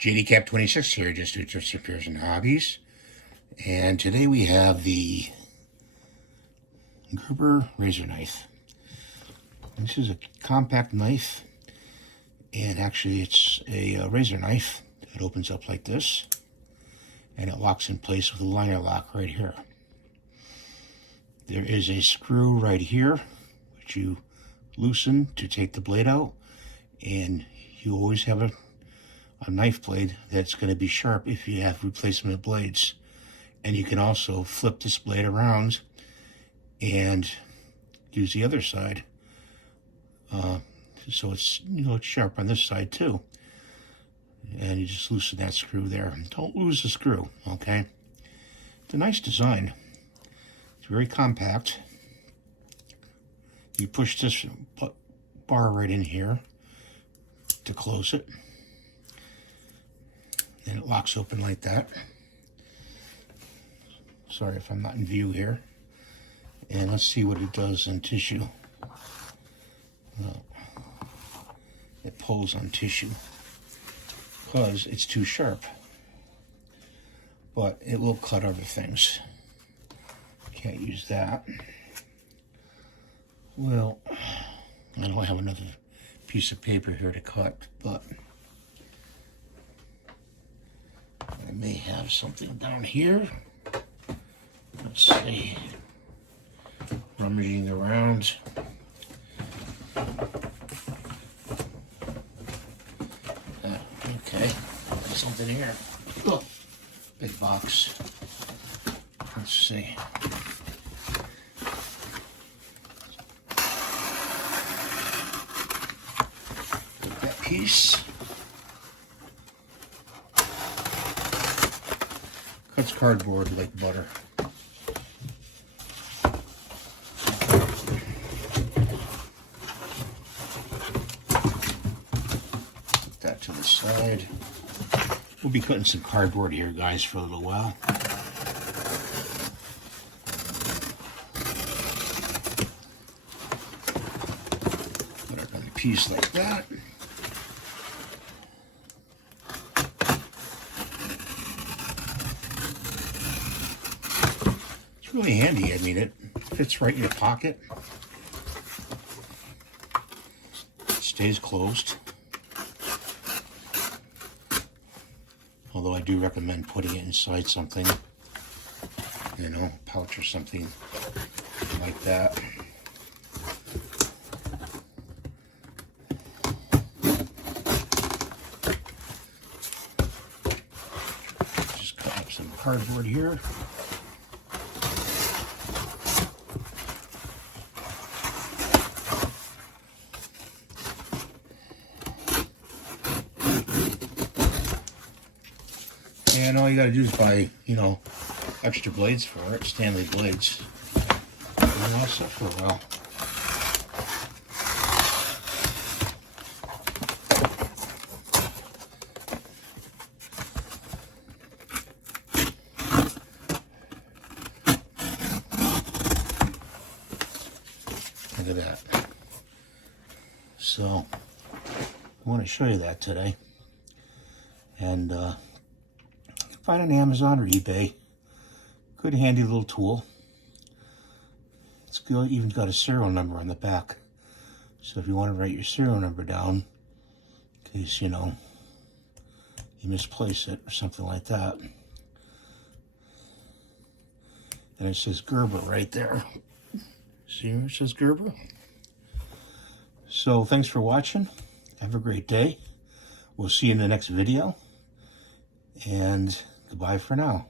JDCap26 here, just do thrifts, repairs, and hobbies. And today we have the Gerber razor knife. This is a compact knife, and actually it's a razor knife. It opens up like this, and it locks in place with a liner lock right here. There is a screw right here, which you loosen to take the blade out, and you always have a knife blade that's going to be sharp if you have replacement blades. And you can also flip this blade around and use the other side, so it's, it's sharp on this side too. And you just loosen that screw there. Don't lose the screw, okay? It's a nice design. It's very compact. You push this bar right in here to close it. And it locks open like that. Sorry if I'm not in view here. And let's see what it does on tissue. Well, it pulls on tissue because it's too sharp. But it will cut other things. Can't use that. Well, I don't have another piece of paper here to cut, but I may have something down here. Let's see. Rummaging around. Okay, there's something here. Oh, big box. Let's see. Take that piece. Cuts cardboard like butter. Put that to the side. We'll be cutting some cardboard here, guys, for a little while. Put it on a piece like that. It's really handy. I mean, it fits right in your pocket. It stays closed. Although I do recommend putting it inside something, pouch or something like that. Just cut up some cardboard here. And all you got to do is buy, extra blades for it, Stanley blades. And all set for a while. Look at that. So, I want to show you that today. And, find on Amazon or eBay. Good handy little tool. It's good, even got a serial number on the back. So if you want to write your serial number down, in case, you misplace it or something like that. And it says Gerber right there. See where it says Gerber? So thanks for watching. Have a great day. We'll see you in the next video. And goodbye for now.